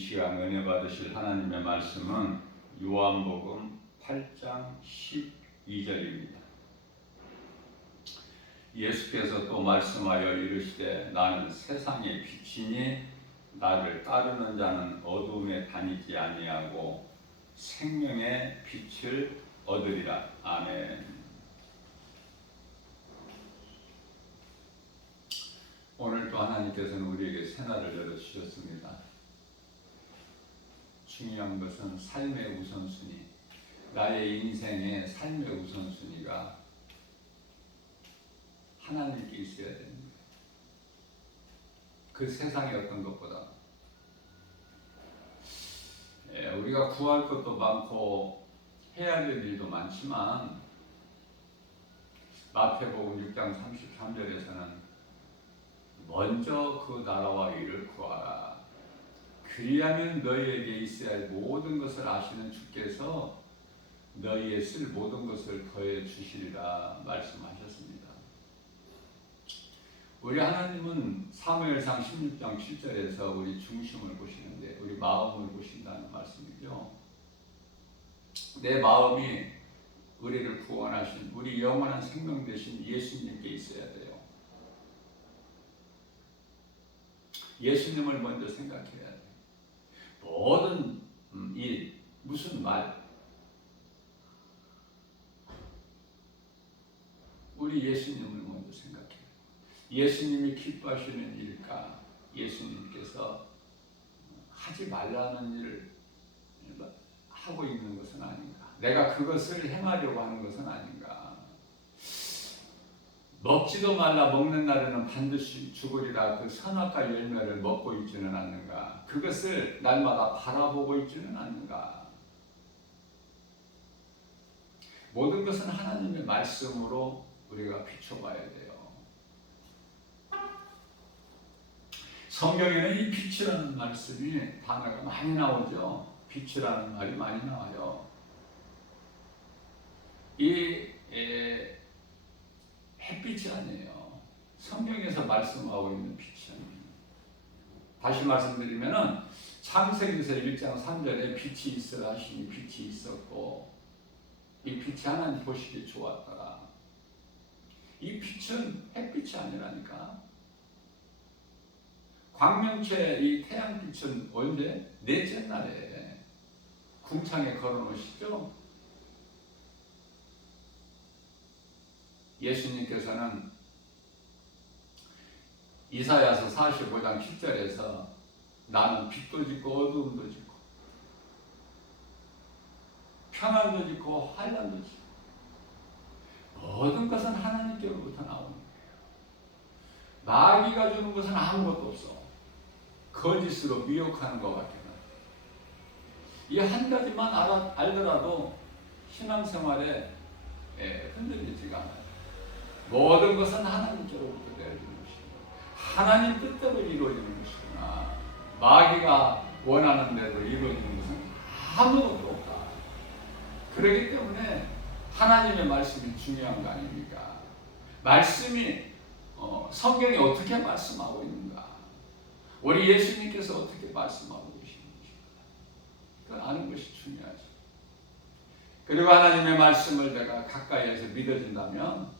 시간 은혜 받으실 하나님의 말씀은 요한복음 8장 12절입니다. 예수께서 또 말씀하여 이르시되 나는 세상의 빛이니 나를 따르는 자는 어두움에 다니지 아니하고 생명의 빛을 얻으리라. 아멘. 오늘도 하나님께서는 우리에게 새날을 열어주셨습니다. 중요한 것은 삶의 우선순위, 나의 인생의 삶의 우선순위가 하나님께 있어야 됩니다. 그 세상의 어떤 것보다. 우리가 구할 것도 많고 해야 될 일도 많지만 마태복음 6장 33절에서는 먼저 그 나라와 의를 구하라. 그리하면 너희에게 있어야 할 모든 것을 아시는 주께서 너희의 쓸 모든 것을 더해 주시리라 말씀하셨습니다. 우리 하나님은 사무엘상 16장 7절에서 우리 중심을 보시는데 우리 마음을 보신다는 말씀이죠. 내 마음이 우리를 구원하신 우리 영원한 생명 되신 예수님께 있어야 돼요. 예수님을 먼저 생각해야 돼. 모든 일, 무슨 말, 우리 예수님을 먼저 생각해요. 예수님이 기뻐하시는 일일까? 예수님께서 하지 말라는 일을 하고 있는 것은 아닌가? 내가 그것을 행하려고 하는 것은 아닌가? 먹지도 말라 먹는 날에는 반드시 죽으리라 그 선악과 열매를 먹고 있지는 않는가? 그것을 날마다 바라보고 있지는 않는가? 모든 것은 하나님의 말씀으로 우리가 비춰봐야 돼요. 성경에는 이 빛이라는 말씀이 단어가 많이 나오죠. 빛이라는 말이 많이 나와요. 이 햇빛이 아니에요. 성경에서 말씀하고 있는 빛이 아니에요. 다시 말씀드리면은 창세기에서 1장 3절에 빛이 있으라 하시니 빛이 있었고 이 빛이 하나님 보시기에 좋았더라. 이 빛은 햇빛이 아니라니까. 광명체 이 태양빛은 언제? 넷째 날에 궁창에 걸어놓으시죠. 예수님께서는 이사야서 45장 10절에서 나는 빛도 짓고 어두움도 짓고 평안도 짓고 환난도 짓고 모든 것은 하나님께로부터 나오는 거예요. 마귀가 주는 것은 아무것도 없어. 거짓으로 미혹하는 것 같아요. 이 한 가지만 알더라도 신앙생활에 흔들리지가 않아요. 모든 것은 하나님께로부터 내려지는 것이고 하나님 뜻대로 이루어지는 것이구나. 마귀가 원하는 대로 이루어지는 것은 아무것도 없다. 그렇기 때문에 하나님의 말씀이 중요한 거 아닙니까? 말씀이 성경이 어떻게 말씀하고 있는가? 우리 예수님께서 어떻게 말씀하고 계시는지 그걸 아는 것이 중요하죠. 그리고 하나님의 말씀을 내가 가까이에서 믿어진다면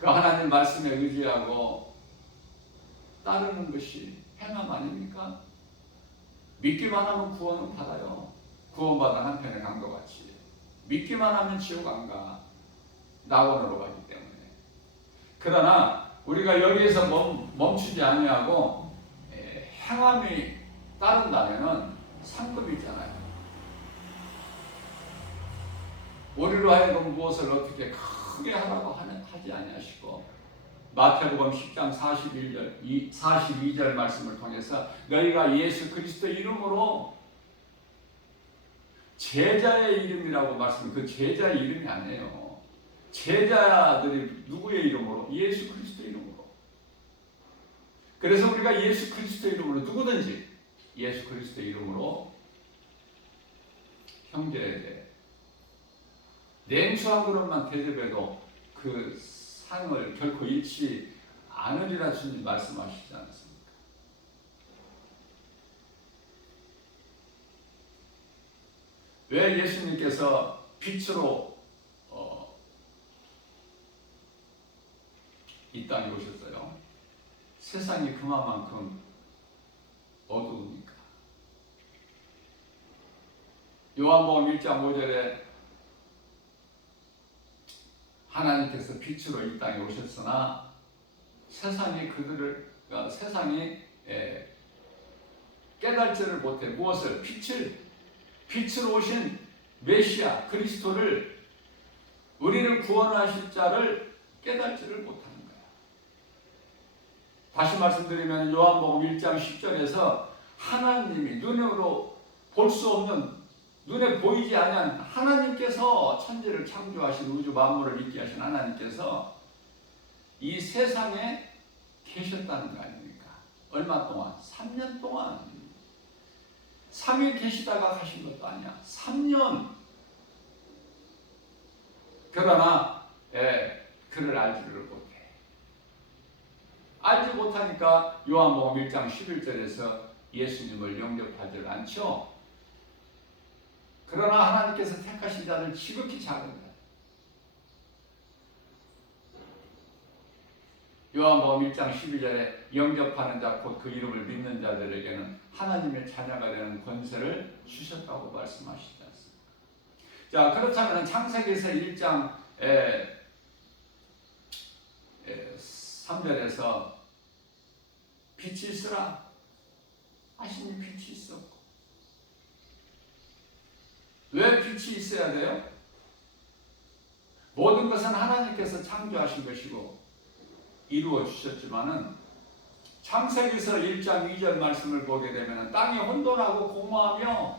그 하나님 말씀에 의지하고 따르는 것이 행함 아닙니까? 믿기만 하면 구원은 받아요. 구원받은 한편의 강도 같이. 믿기만 하면 지옥 안 가. 낙원으로 가기 때문에. 그러나 우리가 여기에서 멈추지 아니하고 행함이 따른다면은 상급이 있잖아요. 우리로 하여금 무엇을 어떻게 크게 하라고 하지 아니하시고 마태복음 10장 42절 말씀을 통해서 너희가 예수 그리스도 이름으로 제자의 이름이라고 말씀, 그 제자의 이름이 아니에요. 제자들이 누구의 이름으로? 예수 그리스도 이름으로. 그래서 우리가 예수 그리스도 이름으로 누구든지 예수 그리스도 이름으로 형제에게 냉수 한 그릇만 대접해도 그 상을 결코 잃지 않으리라 주님 말씀하시지 않습니까? 왜 예수님께서 빛으로 이 땅에 오셨어요? 세상이 그만큼 어두우니까. 요한복음 1장 5절에 하나님께서 빛으로 이 땅에 오셨으나 세상이 깨달지를 못해. 무엇을? 빛으로 오신 메시아 그리스도를, 우리를 구원하실 자를 깨달지를 못하는 거야. 다시 말씀드리면 요한복음 1장 10절에서 하나님이 눈으로 볼 수 없는, 눈에 보이지 아니한 하나님께서 천지를 창조하신, 우주 만물을 있게 하신 하나님께서 이 세상에 계셨다는 거 아닙니까? 얼마 동안? 3년 동안. 3일 계시다가 가신 것도 아니야. 3년. 그러나 그를 알지를 못해. 알지 못하니까 요한복음 1장 11절에서 예수님을 영접하지 않죠. 그러나 하나님께서 택하신 자는 지극히 작은 것. 요한복음 1장 12절에 영접하는 자 곧 그 이름을 믿는 자들에게는 하나님의 자녀가 되는 권세를 주셨다고 말씀하시지 않습니까? 자, 그렇다면 창세기에서 1장 3절에서 빛이 있으라 하시니 빛이 있었고, 왜 빛이 있어야 돼요? 모든 것은 하나님께서 창조하신 것이고 이루어 주셨지만은 창세기서 1장 2절 말씀을 보게 되면 땅이 혼돈하고 공허하며,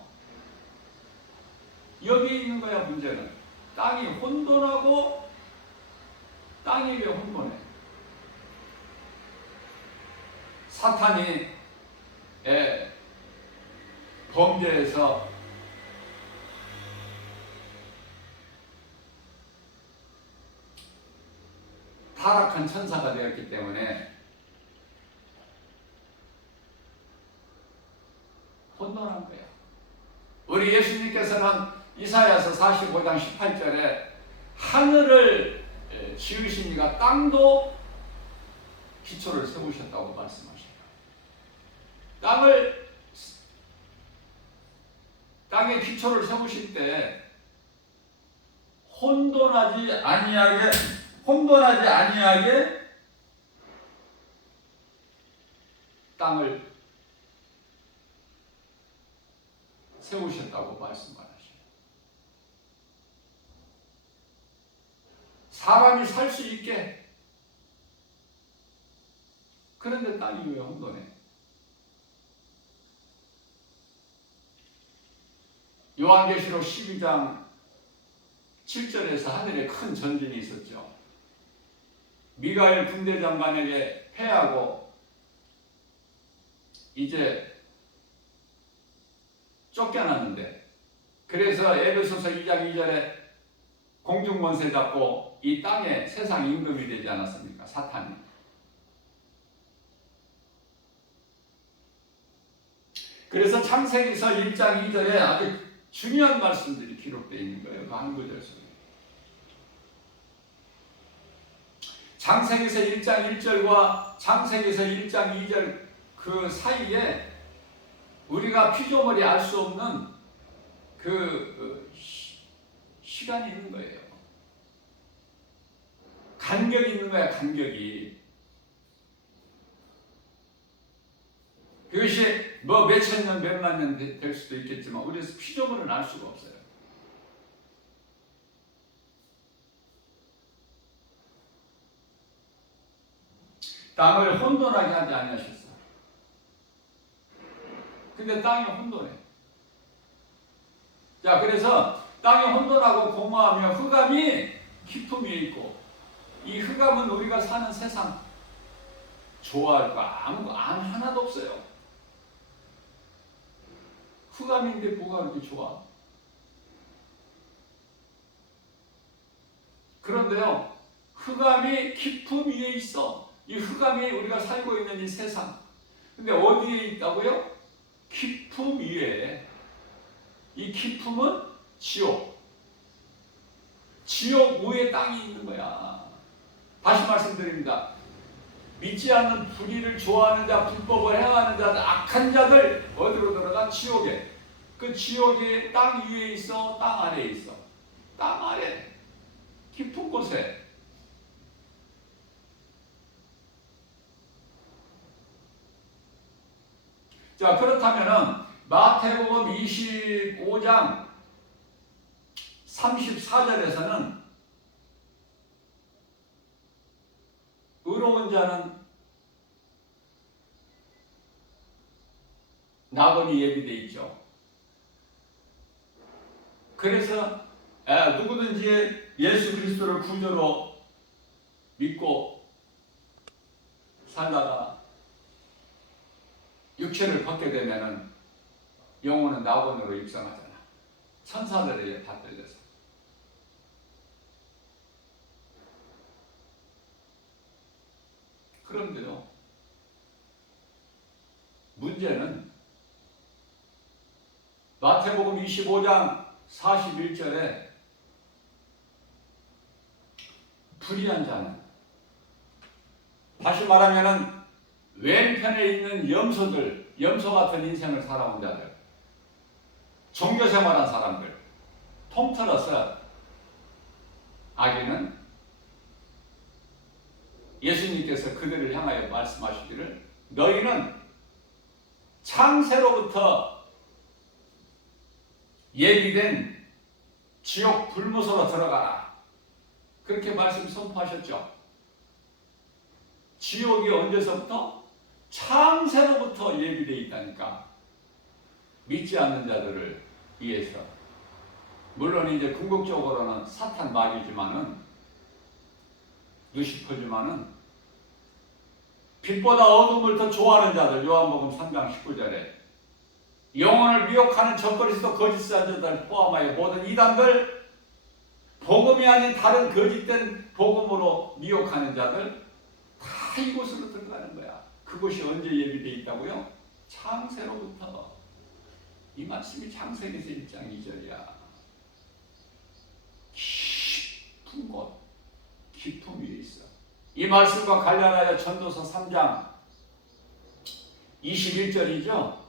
여기 있는 거야 문제는. 땅이 혼돈하고, 땅이 왜 혼돈해? 사탄이 범죄에서 타락한 천사가 되었기 때문에 혼돈한 거야. 우리 예수님께서는 이사야서 45장 18절에 하늘을 지으신 이가 땅도 기초를 세우셨다고 말씀하셔요. 땅의 기초를 세우실 때 혼돈하지 아니하게 땅을 세우셨다고 말씀하셔요. 사람이 살 수 있게. 그런데 땅이 왜 혼돈해? 요한계시록 12장 7절에서 하늘에 큰 전쟁이 있었죠. 미가엘 군대장관에게 패하고 이제 쫓겨났는데, 그래서 에베소서 2장 2절에 공중권세 잡고 이 땅에 세상 임금이 되지 않았습니까? 사탄이. 그래서 창세기서 1장 2절에 아주 중요한 말씀들이 기록되어 있는 거예요. 그 한 구절 속에. 창세기서 1장 1절과 창세기서 1장 2절 그 사이에 우리가 피조물이 알 수 없는 시간이 있는 거예요. 간격이 있는 거야, 간격이. 그것이 뭐 몇천 년, 몇만 년 될 수도 있겠지만 우리에서 피조물은 알 수가 없어요. 땅을 혼돈하게 하지 아니하셨어. 근데 땅이 혼돈해. 자, 그래서 땅이 혼돈하고 공허하며 흑암이 깊음 위에 있고, 이 흑암은 우리가 사는 세상 좋아할 거 아무 하나도 없어요. 흑암인데 뭐가 그렇게 좋아? 그런데요, 흑암이 깊음 위에 있어. 이 흑암이 우리가 살고 있는 이 세상. 근데 어디에 있다고요? 깊음 위에. 이 깊음은 지옥. 지옥 위에 땅이 있는 거야. 다시 말씀드립니다. 믿지 않는 불의를 좋아하는 자, 불법을 행하는 자, 악한 자들 어디로 들어가? 지옥에. 그 지옥의 땅 위에 있어? 땅 아래에 있어? 땅 아래. 깊은 곳에. 자, 그렇다면은 마태복음 25장 34절에서는 의로운 자는 낙원이 예비되어 있죠. 그래서 누구든지 예수 그리스도를 구주로 믿고 살다가 육체를 벗게 되면은 영혼은 낙원으로 입성하잖아. 천사들에게 받들려서. 그런데요, 문제는 마태복음 25장 41절에 불의한 자는, 다시 말하면은 왼편에 있는 염소들, 염소 같은 인생을 살아온 자들, 종교생활한 사람들, 통틀어서 악인은 예수님께서 그들을 향하여 말씀하시기를 너희는 창세로부터 예비된 지옥 불못으로 들어가라. 그렇게 말씀 선포하셨죠. 지옥이 언제서부터? 창세로부터 예비되어 있다니까. 믿지 않는 자들을 위해서. 물론 이제 궁극적으로는 사탄 마귀지만은, 루시퍼지만은, 빛보다 어둠을 더 좋아하는 자들, 요한복음 3장 19절에 영혼을 미혹하는 적그리스도 거짓 선지자들 포함하여 모든 이단들, 복음이 아닌 다른 거짓된 복음으로 미혹하는 자들 다 이곳으로 들어가는 거야. 그곳이 언제 예비되어 있다고요? 창세로부터. 이 말씀이 창세기서 1장 2절이야. 깊은 곳, 깊음 위에 있어. 이 말씀과 관련하여 전도서 3장 21절이죠.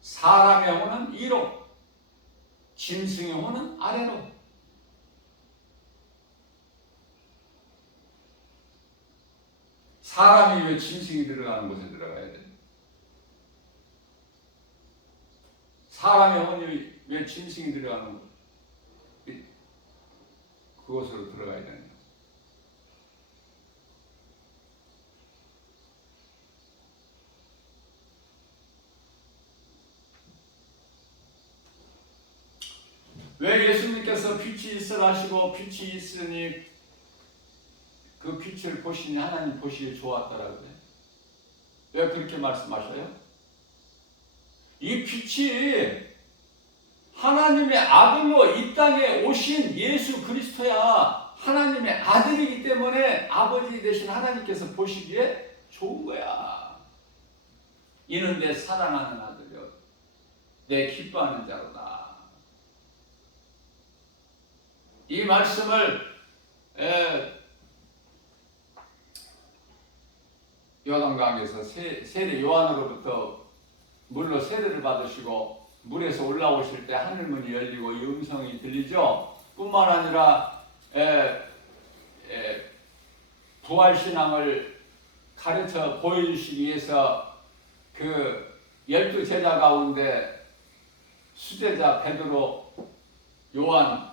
사람의 영혼은 위로, 짐승의 영혼은 아래로. 사람이 왜 짐승이 들어가는 곳에 들어가야 돼? 사람의 영혼이 왜 짐승이 들어가는 곳? 그곳으로 들어가야 되는 거야. 왜 예수님께서 빛이 있으라 하시고 빛이 있으니 그 빛을 보시니 하나님 보시기에 좋았더라고요. 왜 그렇게 말씀하셔요? 이 빛이 하나님의 아들로 이 땅에 오신 예수 그리스도야. 하나님의 아들이기 때문에 아버지 되신 하나님께서 보시기에 좋은 거야. 이는 내 사랑하는 아들이요 내 기뻐하는 자로다. 이 말씀을 요단강에서 세례 요한으로부터 물로 세례를 받으시고 물에서 올라오실 때 하늘문이 열리고 이 음성이 들리죠. 뿐만 아니라 부활신앙을 가르쳐 보여주시기 위해서 그 12제자 가운데 수제자 베드로, 요한,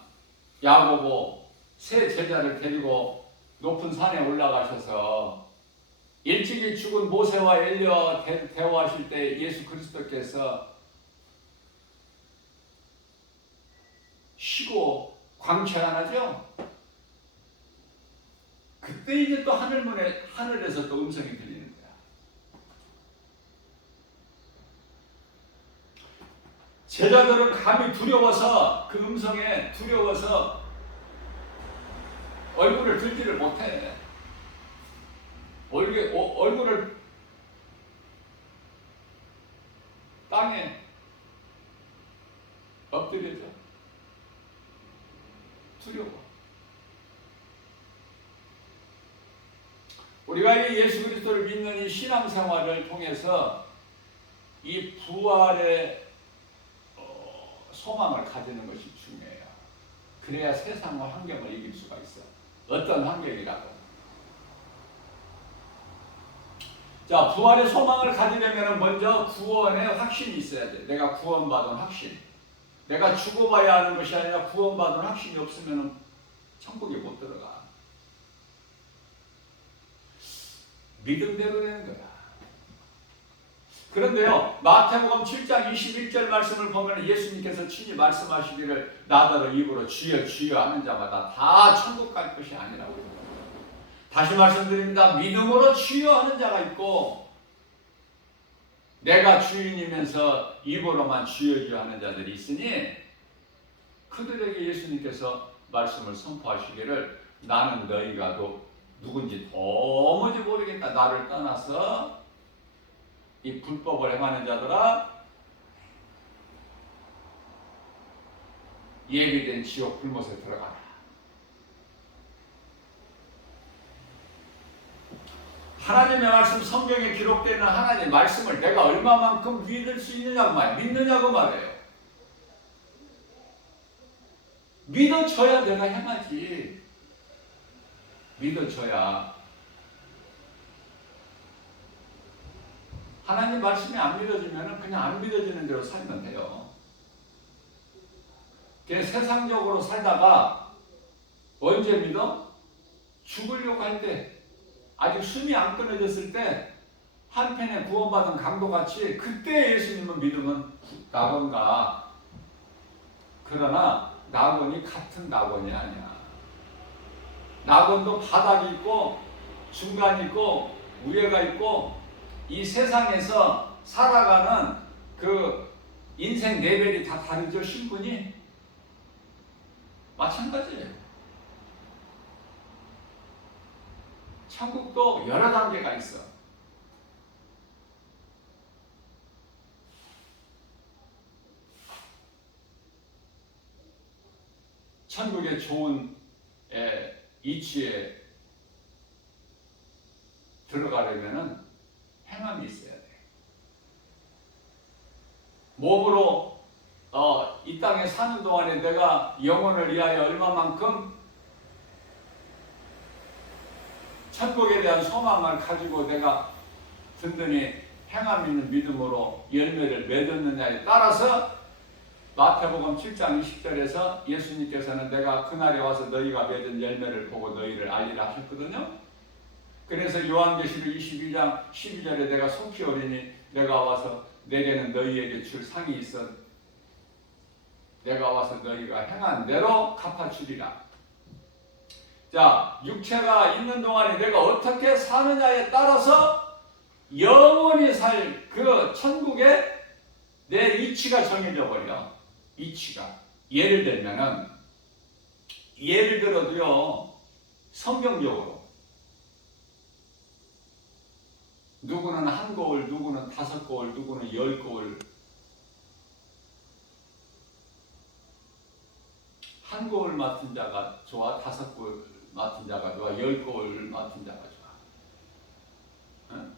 야고보 세 제자를 데리고 높은 산에 올라가셔서 일찍이 죽은 모세와 엘리야와 대화하실 때 예수 그리스도께서 쉬고 광채 안 하죠? 그때 이제 또 하늘에서 또 음성이 들리는 거야. 제자들은 감히 두려워서 그 음성에 두려워서 얼굴을 들지를 못해. 얼굴을 땅에 엎드려져. 두려워. 우리가 이 예수 그리스도를 믿는 이 신앙생활을 통해서 이 부활의 소망을 가지는 것이 중요해요. 그래야 세상과 환경을 이길 수가 있어. 어떤 환경이라도. 자, 부활의 소망을 가지려면 먼저 구원의 확신이 있어야 돼. 내가 구원받은 확신. 내가 죽어봐야 하는 것이 아니라 구원받은 확신이 없으면 천국에 못 들어가. 믿음대로 되는 거야. 그런데요, 마태복음 7장 21절 말씀을 보면 예수님께서 친히 말씀하시기를 나더러 입으로 주여 주여 하는 자마다 다 천국 갈 것이 아니라고. 다시 말씀드립니다. 믿음으로 주여 하는 자가 있고 내가 주인이면서 입으로만 주여 주여 하는 자들이 있으니 그들에게 예수님께서 말씀을 선포하시기를 나는 너희가 누군지 도무지 모르겠다. 나를 떠나서 이 불법을 행하는 자들아 예비된 지옥 불못에 들어가라. 하나님의 말씀, 성경에 기록되는 하나님의 말씀을 내가 얼마만큼 믿을 수 믿느냐고 말해요. 믿어줘야 내가 행하지. 믿어줘야. 하나님 말씀이 안 믿어지면 그냥 안 믿어지는 대로 살면 돼요. 세상적으로 살다가 언제 믿어? 죽으려고 할 때, 아직 숨이 안 끊어졌을 때 한편에 구원받은 강도같이 그때 예수님은 믿으면 낙원가. 그러나 낙원이 같은 낙원이 아니야. 낙원도 바닥이 있고 중간이 있고 위에가 있고 이 세상에서 살아가는 그 인생 레벨이 다 다르죠. 신분이 마찬가지예요. 천국도 여러 단계가 있어. 천국의 좋은 이치에 들어가려면은 행함이 있어야 돼. 몸으로 이 땅에 사는 동안에 내가 영혼을 위하여 얼마만큼 천국에 대한 소망을 가지고 내가 든든히 행함 있는 믿음으로 열매를 맺었느냐에 따라서 마태복음 7장 20절에서 예수님께서는 내가 그날에 와서 너희가 맺은 열매를 보고 너희를 알리라 하셨거든요. 그래서 요한계시록 22장 12절에 내가 속히 오리니 내가 와서 내게는 너희에게 줄 상이 있어 내가 와서 너희가 행한 대로 갚아주리라. 자, 육체가 있는 동안에 내가 어떻게 사느냐에 따라서 영원히 살 그 천국에 내 위치가 정해져 버려. 위치가. 예를 들어도요, 성경적으로 누구는 한 거울, 누구는 5거울, 누구는 10거울. 한 거울 맡은 자가 좋아? 5거울 맡은 자가 좋아? 10거울 맡은 자가 좋아? 응?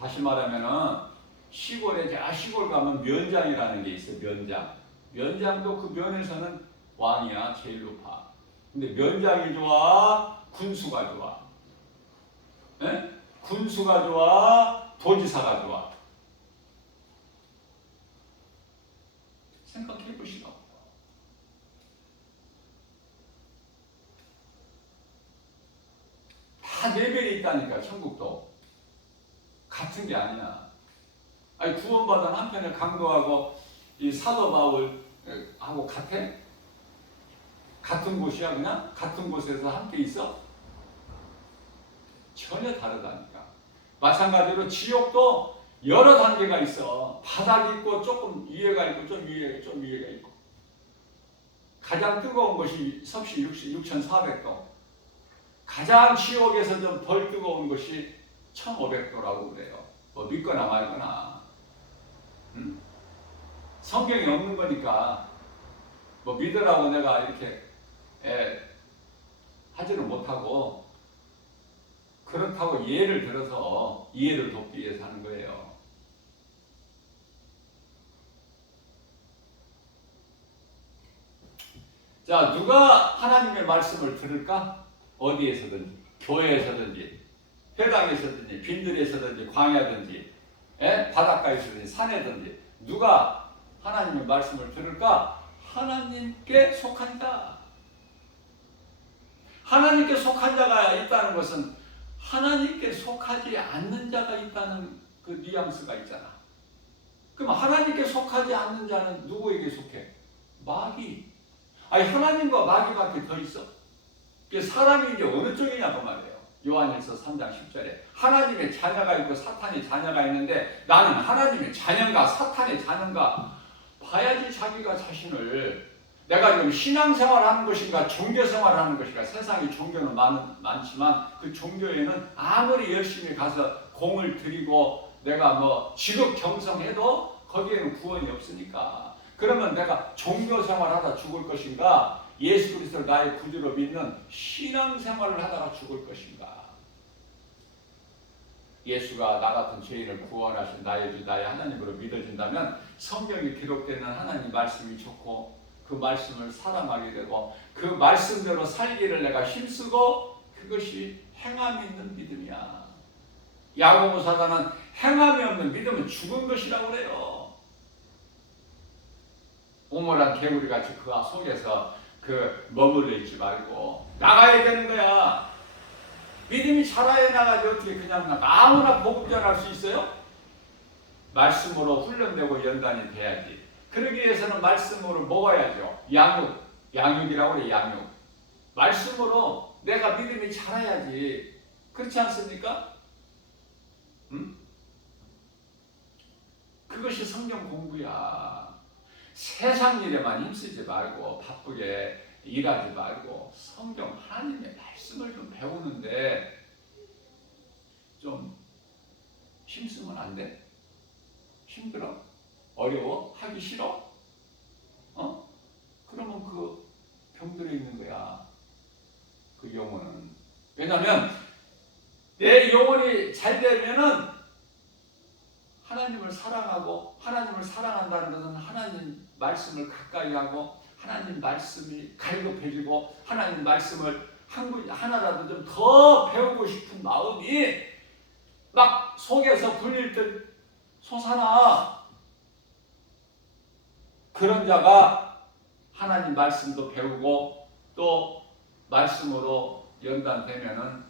다시 말하면은 시골 가면 면장이라는 게 있어요. 면장도 그 면에서는 왕이야. 제일 높아. 근데 면장이 좋아? 군수가 좋아? 에? 군수가 좋아? 도지사가 좋아? 생각해 보시라고. 다 레벨이 있다니까. 천국도 같은 게 아니야. 아니, 구원받은 한편에 강도하고 이 사도 바울하고 같아? 같은 곳이야 그냥? 같은 곳에서 함께 있어? 전혀 다르다니까. 마찬가지로 지옥도 여러 단계가 있어. 바닥이 있고 조금 위에가 있고 좀 위에가 있고. 가장 뜨거운 것이 섭씨 6,400도. 가장 지옥에서 좀 덜 뜨거운 것이 1,500도라고 그래요. 뭐 믿거나 말거나. 성경에 없는 거니까 뭐 믿으라고 내가 이렇게 하지는 못하고 그렇다고 예를 들어서 이해를 돕기 위해서 하는 거예요. 자, 누가 하나님의 말씀을 들을까? 어디에서든지, 교회에서든지, 회당에서든지, 빈들에서든지, 광야든지, 바닷가에서든지, 산에든지 누가 하나님의 말씀을 들을까? 하나님께 속한다. 하나님께 속한 자가 있다는 것은 하나님께 속하지 않는 자가 있다는 그 뉘앙스가 있잖아. 그럼 하나님께 속하지 않는 자는 누구에게 속해? 마귀. 아니, 하나님과 마귀밖에 더 있어. 사람이 이제 어느 쪽이냐고 말이에요. 요한일서 3장 10절에 하나님의 자녀가 있고 사탄의 자녀가 있는데 나는 하나님의 자녀인가 사탄의 자녀인가 봐야지 자기가 자신을 내가 지금 신앙생활 하는 것인가 종교생활 하는 것인가. 세상에 종교는 많지만 그 종교에는 아무리 열심히 가서 공을 들이고 내가 뭐 지극정성해도 거기에는 구원이 없으니까. 그러면 내가 종교생활 하다 죽을 것인가 예수 그리스도를 나의 구주로 믿는 신앙생활을 하다가 죽을 것인가. 예수가 나 같은 죄인을 구원하신 나의 주 나의 하나님으로 믿어진다면 성경에 기록되는 하나님 말씀이 좋고 그 말씀을 사랑하게 되고 그 말씀대로 살기를 내가 힘쓰고 그것이 행함이 있는 믿음이야. 야고보 사도는 행함이 없는 믿음은 죽은 것이라고 그래요. 오모란 개구리같이 그 속에서 머물러 있지 말고 나가야 되는 거야. 믿음이 자라야 나가지 어떻게 그냥 아무나 복음 전할 수 있어요? 말씀으로 훈련되고 연단이 돼야지. 그러기 위해서는 말씀으로 먹어야죠. 양육이라고 그래. 양육. 말씀으로 내가 믿음이 자라야지. 그렇지 않습니까? 그것이 성경 공부야. 세상 일에만 힘쓰지 말고 바쁘게 일하지 말고 성경 하나님의 말씀을 좀 배우는데 좀 힘쓰면 안 돼? 힘들어? 어려워? 하기 싫어? 그러면 그 병들어 있는 거야. 그 영혼은. 왜냐하면 내 영혼이 잘 되면은 하나님을 사랑하고 하나님을 사랑한다는 것은 하나님 말씀을 가까이 하고 하나님 말씀이 갈급해지고 하나님 말씀을 하나라도 좀 더 배우고 싶은 마음이 막 속에서 불릴 듯 솟아나. 그런 자가 하나님 말씀도 배우고 또 말씀으로 연단되면은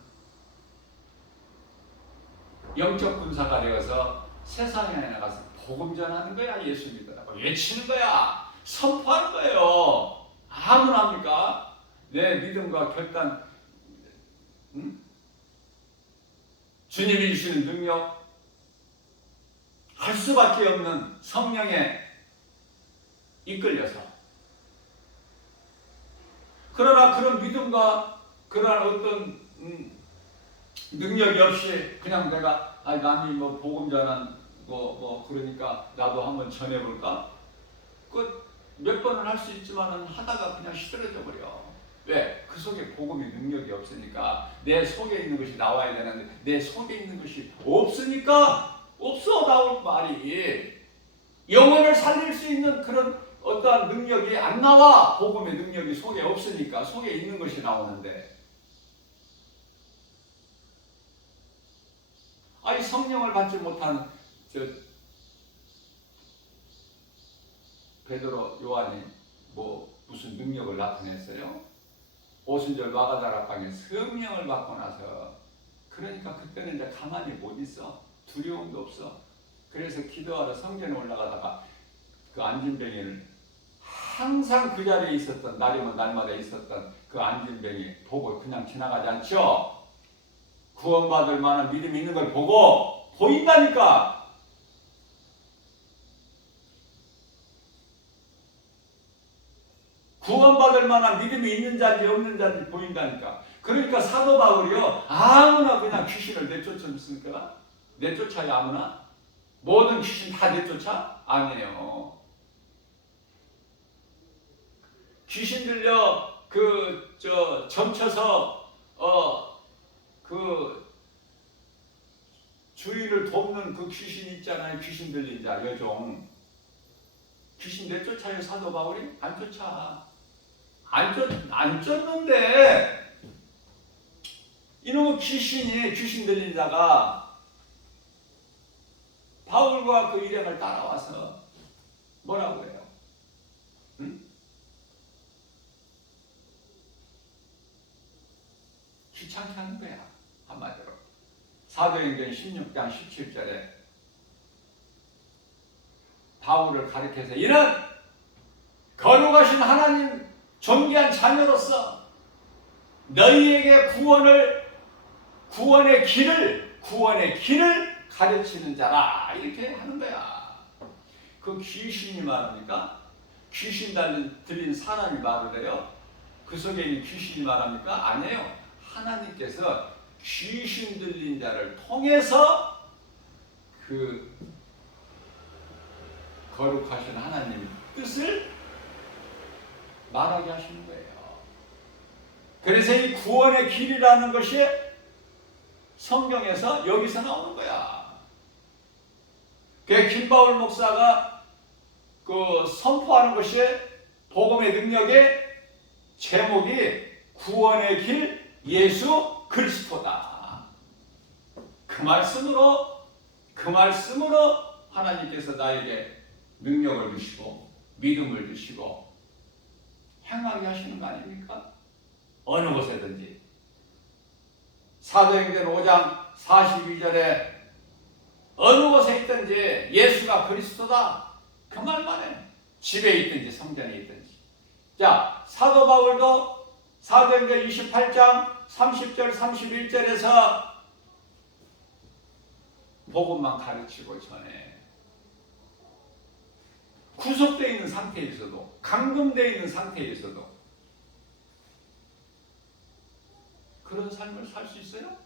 영적 군사가 되어서 세상에 나가서 복음 전하는 거야. 예수 믿으라고 외치는 거야. 선포하는 거예요. 아무나 합니까? 내 믿음과 결단, 주님이 주시는 능력, 할 수밖에 없는 성령에 이끌려서. 그러나 그런 믿음과 그러한 어떤 능력이 없이 그냥 내가 남이 뭐 복음 전한 뭐 그러니까 나도 한번 전해볼까? 몇 번은 할 수 있지만은 하다가 그냥 시들어져 버려. 왜? 그 속에 복음의 능력이 없으니까. 내 속에 있는 것이 나와야 되는데 내 속에 있는 것이 없으니까 없어. 나올 말이 영혼을 살릴 수 있는 그런 어떠한 능력이 안 나와. 복음의 능력이 속에 없으니까. 속에 있는 것이 나오는데. 아니 성령을 받지 못한 베드로 요한이 뭐 무슨 능력을 나타냈어요? 오순절 마가다락방에 성령을 받고 나서. 그러니까 그때는 이제 가만히 못 있어. 두려움도 없어. 그래서 기도하러 성전에 올라가다가 그 안진뱅이를 항상 그 자리에 있었던 날이면 날마다 있었던 그 안진뱅이 보고 그냥 지나가지 않죠. 구원받을 만한 믿음이 있는 걸 보고 보인다니까. 구원받을 만한 믿음이 있는 자인지 없는 자인지 보인다니까. 그러니까 사도 바울이요 아무나 그냥 귀신을 내쫓았습니까? 내쫓아요 아무나? 모든 귀신 다 내쫓아? 아니에요. 귀신 들려 점쳐서 그 주인을 돕는 그 귀신 있잖아요. 귀신 들린 자 여종. 귀신 내쫓아요 사도 바울이? 안 쫓아. 안 쫓는데 이놈의 귀신 들린 자가 바울과 그 일행을 따라와서 뭐라고 해요? 응? 귀찮게 하는 거야. 한마디로. 사도행전 16장 17절에 바울을 가리켜서 이는 거룩하신 하나님 존귀한 자녀로서 너희에게 구원의 길을 가르치는 자라 이렇게 하는 거야. 그 귀신이 말합니까? 귀신 들린 사람이 말을 해요? 그 속에 있는 귀신이 말합니까? 아니에요. 하나님께서 귀신 들린 자를 통해서 그 거룩하신 하나님의 뜻을 말하게 하시는 거예요. 그래서 이 구원의 길이라는 것이 성경에서 여기서 나오는 거야. 그 김바울 목사가 그 선포하는 것이 복음의 능력의 제목이 구원의 길 예수 그리스도다. 그 말씀으로 하나님께서 나에게 능력을 주시고 믿음을 주시고 행하게 하시는 거 아닙니까? 어느 곳에든지. 사도행전 5장 42절에 어느 곳에 있든지 예수가 그리스도다. 그 말만 해. 집에 있든지 성전에 있든지. 자, 사도 바울도 사도행전 28장 30절 31절에서 복음만 가르치고 전해. 구속되어 있는 상태에서도, 감금되어 있는 상태에서도 그런 삶을 살 수 있어요?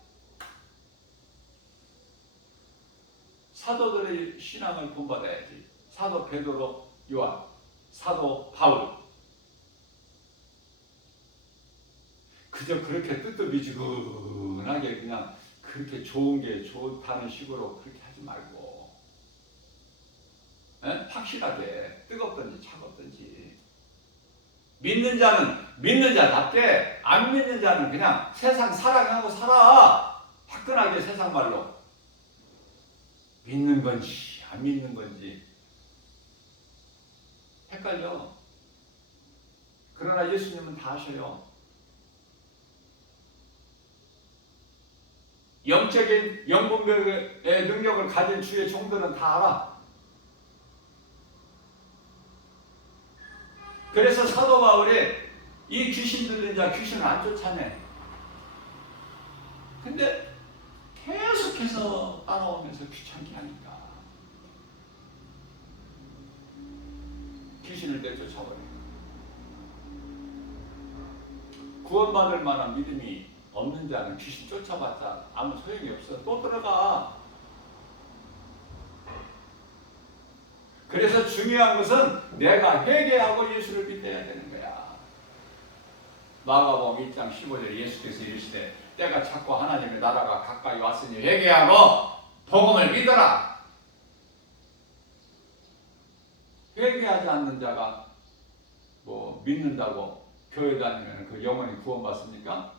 사도들의 신앙을 본받아야지. 사도 베드로, 요한, 사도 바울. 그저 그렇게 뜨뜻미지근하게 그냥 그렇게 좋은 게 좋다는 식으로 그렇게 하지 말고 확실하게 뜨겁든지 차갑든지 믿는 자는 믿는 자답게 안 믿는 자는 그냥 세상 사랑하고 살아. 화끈하게 세상 말로 믿는 건지 안 믿는 건지 헷갈려. 그러나 예수님은 다 아셔요. 영적인 영분별의 능력을 가진 주의 종들은 다 알아. 그래서 사도 바울이 이 귀신 들린 자 귀신을 안 쫓아내. 근데 계속해서 따라오면서 귀찮게 하니까 귀신을 내쫓아버려. 구원받을 만한 믿음이 없는 자는 귀신 쫓아봤자 아무 소용이 없어. 또 들어가. 그래서 중요한 것은 내가 회개하고 예수를 믿어야 되는 거야. 마가복음 1장 15절에 예수께서 이르시되 때가 찼고 하나님의 나라가 가까이 왔으니 회개하고 복음을 믿어라. 회개하지 않는 자가 뭐 믿는다고 교회 다니면 그 영혼이 구원받습니까?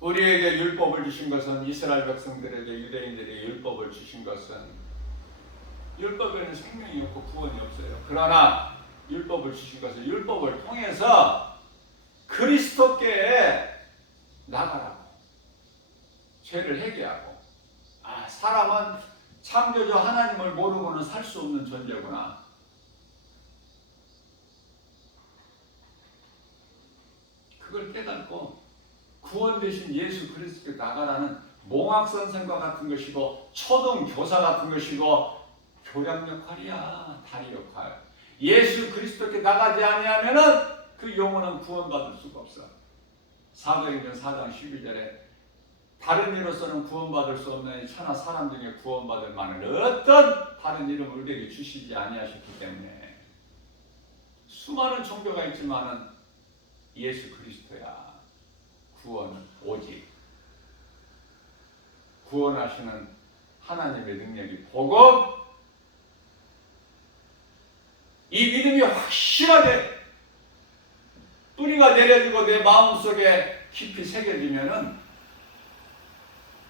우리에게 율법을 주신 것은 이스라엘 백성들에게 유대인들에게 율법을 주신 것은 율법에는 생명이 없고 구원이 없어요. 그러나 율법을 주신 것은 율법을 통해서 그리스도께 나가라고. 죄를 회개하고. 사람은 창조주 하나님을 모르고는 살 수 없는 존재구나. 그걸 깨닫고 구원 되신 예수 그리스도께 나가라는 몽학선생과 같은 것이고 초등교사 같은 것이고 교량 역할이야. 다리 역할. 예수 그리스도께 나가지 아니하면은 그 영혼은 구원받을 수가 없어. 사도행전 4장 12절에 다른 이로서는 구원받을 수 없는 천하 사람 중에 구원받을 만한 어떤 다른 이름을 우리에게 주시지 아니하셨기 때문에 수많은 종교가 있지만은 예수 그리스도야 구원은 오직 구원하시는 하나님의 능력이 복음 이 믿음이 확실하게 뿌리가 내려지고 내 마음속에 깊이 새겨지면은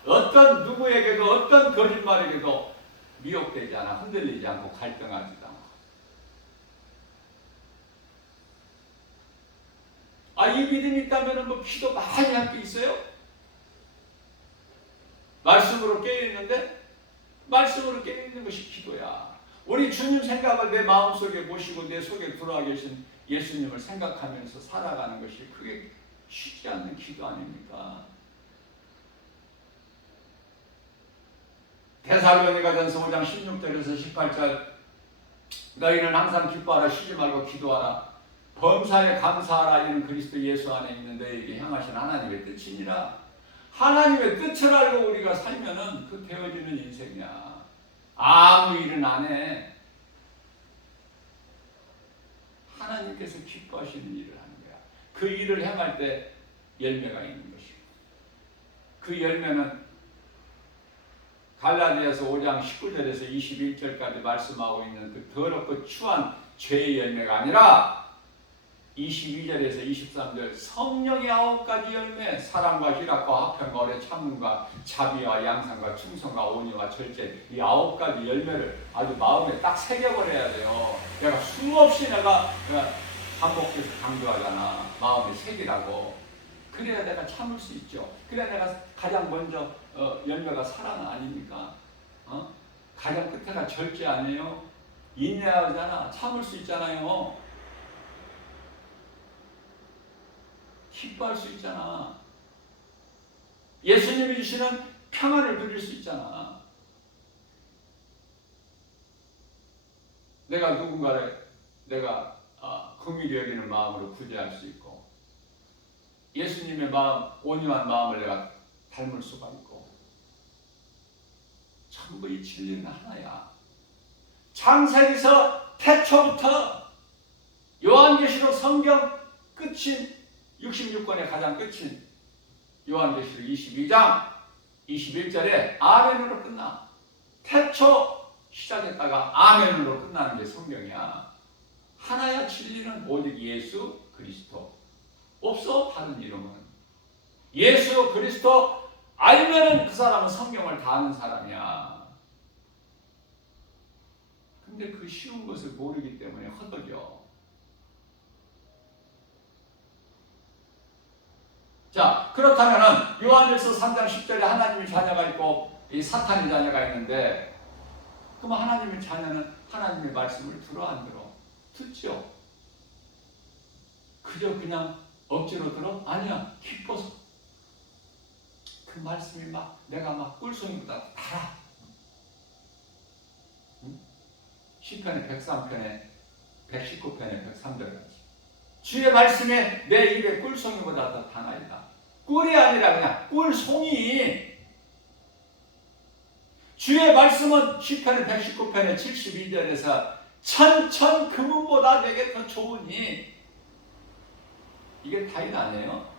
어떤 누구에게도 어떤 거짓말에게도 미혹되지 않아 흔들리지 않고 갈등하지도 않고 이 믿음이 있다면 뭐 기도 많이 할 게 있어요? 말씀으로 깨어있는데 말씀으로 깨어있는 것이 기도야. 우리 주님 생각을 내 마음속에 모시고 내 속에 들어와 계신 예수님을 생각하면서 살아가는 것이 그게 쉽지 않는 기도 아닙니까? 데살로니가전서 5장 16절에서 18절 너희는 항상 기뻐하라 쉬지 말고 기도하라 범사에 감사하라 이는 그리스도 예수 안에 있는 너희에게 향하신 하나님의 뜻이니라. 하나님의 뜻을 알고 우리가 살면은 그 되어지는 인생이야. 아무 일은 안 해. 하나님께서 기뻐하시는 일을 하는 거야. 그 일을 행할 때 열매가 있는 것이고 그 열매는 갈라디아서 5장 19절에서 21절까지 말씀하고 있는 그 더럽고 추한 죄의 열매가 아니라 22절에서 23절 성령의 9가지 열매 사랑과 희락과 화평과 오래 참음과 자비와 양상과 충성과 온유와 절제 이 9가지 열매를 아주 마음에 딱 새겨버려야 돼요. 내가 수없이 내가 반복해서 강조하잖아. 마음에 새기라고. 그래야 내가 참을 수 있죠. 그래야 내가 가장 먼저 열매가 사랑 아닙니까? 가장 끝에가 절제 아니에요? 인내하잖아. 참을 수 있잖아요. 기뻐할 수 있잖아. 예수님이 주시는 평안을 누릴 수 있잖아. 내가 누군가를 내가 긍휼히 여기는 마음으로 구제할 수 있고 예수님의 마음, 온유한 마음을 내가 닮을 수가 있고 전부 이 진리는 하나야. 창세기서 태초부터 요한계시록 성경 끝인 66권의 가장 끝인 요한계시록 22장 21절에 아멘으로 끝나. 태초 시작했다가 아멘으로 끝나는 게 성경이야. 하나야. 진리는 오직 예수 그리스도. 없어 다른 이름은. 예수 그리스도 알면은 그 사람은 성경을 다 아는 사람이야. 근데 그 쉬운 것을 모르기 때문에 허덕여. 자, 그렇다면은 요한일서 3장 10절에 하나님의 자녀가 있고 이 사탄의 자녀가 있는데 그럼 하나님의 자녀는 하나님의 말씀을 들어 안 들어? 듣죠. 그저 그냥 억지로 들어? 아니야. 기뻐서. 그 말씀이 막 내가 막 꿀송이보다 달아. 응? 시편의 103편에 119편에 103절 같이. 주의 말씀에 내 입에 꿀송이보다 더 다나이다. 꿀이 아니라 그냥 꿀송이. 주의 말씀은 시편의 119편의 72절에서 천천 금은보다 내게 더 좋으니 이게 다윗 아니에요?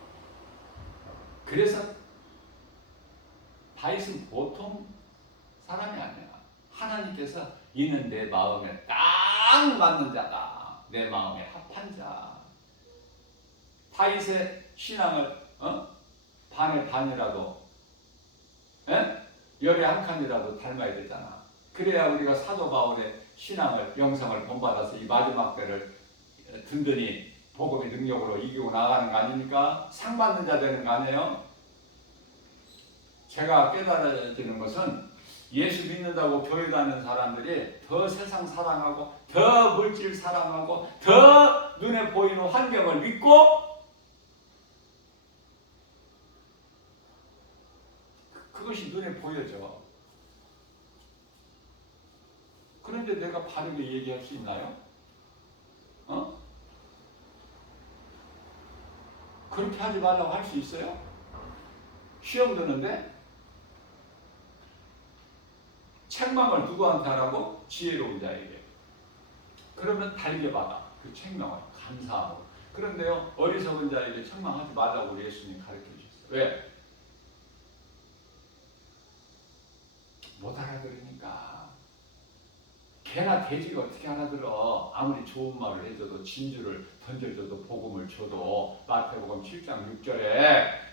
그래서 다윗은 보통 사람이 아니야. 하나님께서 이는 내 마음에 딱 맞는 자다. 내 마음에 합한 자. 다윗의 신앙을 반의 반이라도 열의 한 칸이라도 닮아야 되잖아. 그래야 우리가 사도 바울의 신앙을 영성을 본받아서 이 마지막 때를 든든히 복음의 능력으로 이기고 나가는 거 아닙니까? 상 받는 자 되는 거 아니에요? 제가 깨달아지는 것은 예수 믿는다고 교회 다니는 사람들이 더 세상 사랑하고 더 물질 사랑하고 더 눈에 보이는 환경을 믿고 그것이 눈에 보여져. 그런데 내가 바르게 얘기할 수 있나요? 그렇게 하지 말라고 할 수 있어요? 시험 드는데? 책망을 누구한테 하라고? 지혜로운 자에게. 그러면 달게 받아. 그 책망을 감사하고. 그런데요, 어리석은 자에게 책망하지 말라고 우리 예수님 가르쳐 주셨어요. 왜? 못 알아들으니까. 개나 돼지가 어떻게 알아들어? 아무리 좋은 말을 해줘도, 진주를 던져줘도, 복음을 줘도. 마태복음 7장 6절에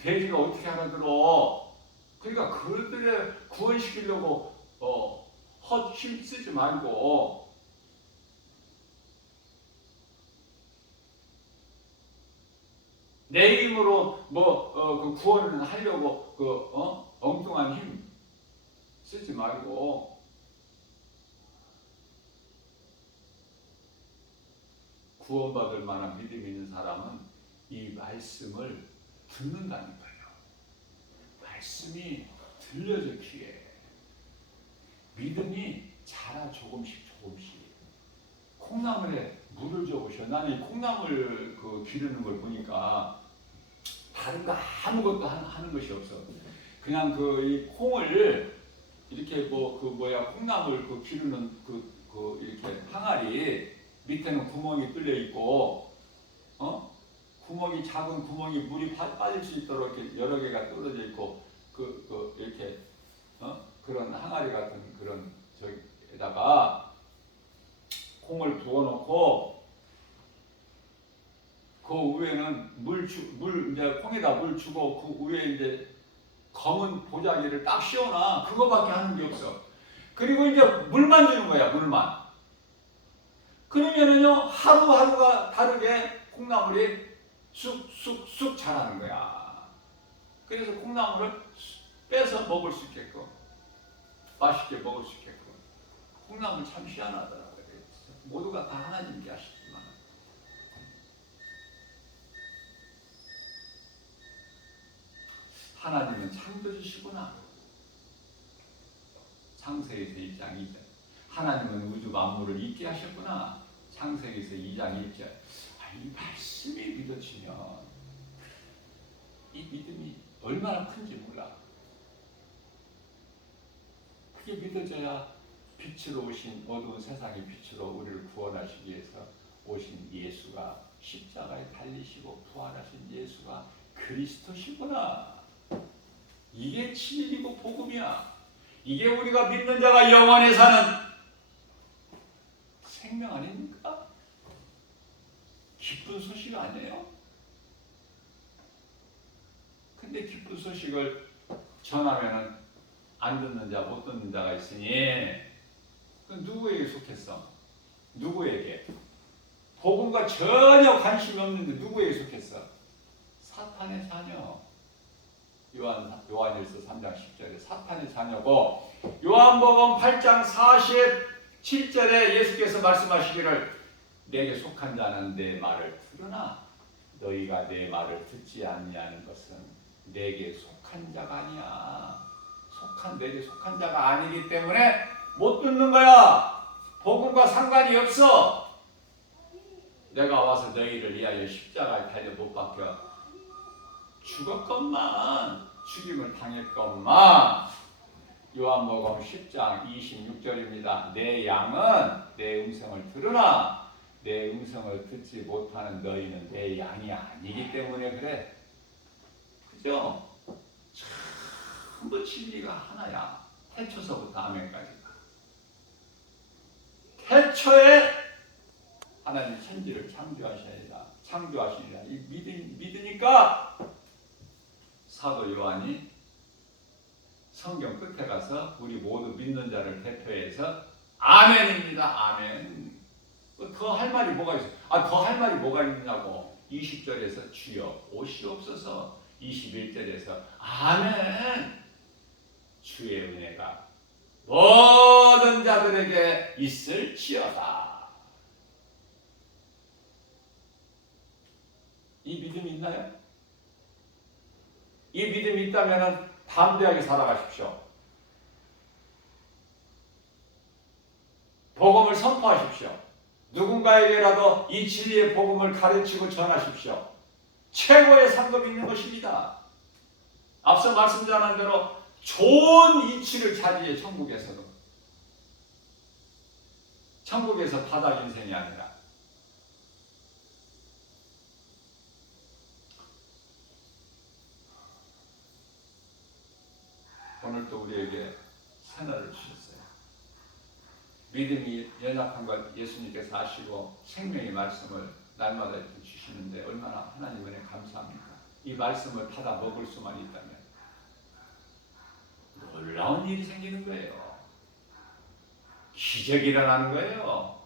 돼지가 어떻게 알아들어? 그러니까 그들을 구원시키려고 힘 쓰지 말고 내 힘으로 그 구원을 하려고 엉뚱한 힘 쓰지 말고 구원받을 만한 믿음이 있는 사람은 이 말씀을 듣는다니까요. 말씀이 들려져 귀에. 믿음이 자라 조금씩. 콩나물에 물을 줘보셔. 나는 이 콩나물 기르는 걸 보니까 다른 거 아무것도 하는 것이 없어. 그냥 이 콩을 이렇게 콩나물 기르는 이렇게 항아리 밑에는 구멍이 뚫려 있고, 구멍이 작은 구멍이 물이 빠질 수 있도록 이렇게 여러 개가 떨어져 있고, 이렇게 그런 항아리 같은 그런 저기에다가 콩을 부어놓고 그 위에는 이제 콩에다 물 주고 그 위에 이제 검은 보자기를 딱 씌워놔. 그거밖에 하는 게 없어. 그리고 이제 물만 주는 거야. 물만. 그러면은요 하루하루가 다르게 콩나물이 쑥쑥쑥 자라는 거야. 그래서 콩나물을 빼서 먹을 수 있게끔, 맛있게 먹을 수 있게끔. 콩나물 참 희한하더라고요. 모두가 다 하나님께 하시지만 하나님은 창조주시구나. 창세기에서 1장 2절. 하나님은 우주 만물을 있게 하셨구나. 창세기에서 2장 1절. 이 말씀이 믿어지면 이 믿음이 얼마나 큰지 몰라. 그게 믿어져야 빛으로 오신, 어두운 세상의 빛으로 우리를 구원하시기 위해서 오신 예수가, 십자가에 달리시고 부활하신 예수가 그리스도시구나. 이게 진리고 복음이야. 이게 우리가 믿는 자가 영원히 사는 생명 아닙니까? 기쁜 소식 아니에요? 근데 기쁜 소식을 전하면은 안 듣는 자, 못 듣는 자가 있으니 누구에게 속했어? 누구에게? 복음과 전혀 관심이 없는데 누구에게 속했어? 사탄의 자녀. 요한일서 3장 10절에 사탄의 자녀고, 요한복음 8장 47절에 예수께서 말씀하시기를 내게 속한 자는 내 말을 들으나 너희가 내 말을 듣지 않냐는 것은 내게 속한 자가 아니야. 내게 속한 자가 아니기 때문에 못 듣는 거야. 복음과 상관이 없어. 내가 와서 너희를 위하여 십자가에 달려 못 박혀 죽었건만, 죽임을 당했건만. 요한복음 10장 26절입니다. 내 양은 내 음성을 들으나 내 음성을 듣지 못하는 너희는 내 양이 아니기 때문에 그래. 그죠? 전부 진리가 하나야. 태초서부터 아멘까지가. 태초에 하나님 천지를 창조하시니라. 이 믿으니까 사도 요한이 성경 끝에 가서 우리 모두 믿는 자를 대표해서 아멘입니다. 아멘. 더 할 말이 뭐가 있어? 더 할 말이 뭐가 있냐고. 20절에서 주여 오시옵소서. 21절에서 아멘. 주의 은혜가 모든 자들에게 있을지어다. 이 믿음이 있나요? 이 믿음이 있다면 담대하게 살아가십시오. 복음을 선포하십시오. 누군가에게라도 이 진리의 복음을 가르치고 전하십시오. 최고의 상급이 있는 것입니다. 앞서 말씀드린 대로 좋은 이치를 차지해 천국에서도. 천국에서 바닥 인생이 아니라. 오늘도 우리에게 새날을 주셨어요. 믿음이 연약한 것 예수님께서 아시고 생명의 말씀을 날마다 이렇게 주시는데 얼마나 하나님 은혜 감사합니까? 이 말씀을 받아 먹을 수만 있다면 놀라운 일이 생기는 거예요. 기적이 일어나는 거예요.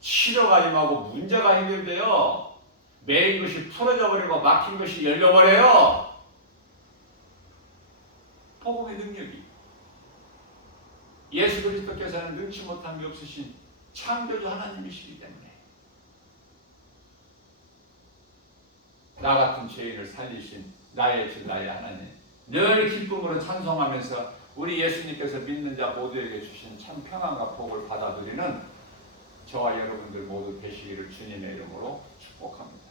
치료가 임하고 문제가 해결돼요. 매인 것이 풀어져 버리고 막힌 것이 열려버려요. 복음의 능력이. 예수 그리스도께서는 능치 못함이 없으신 창조주 하나님이시기 때문에 나 같은 죄인을 살리신 나의 주 나의 하나님, 늘 기쁨으로 찬송하면서 우리 예수님께서 믿는 자 모두에게 주신 참 평안과 복을 받아들이는 저와 여러분들 모두 되시기를 주님의 이름으로 축복합니다.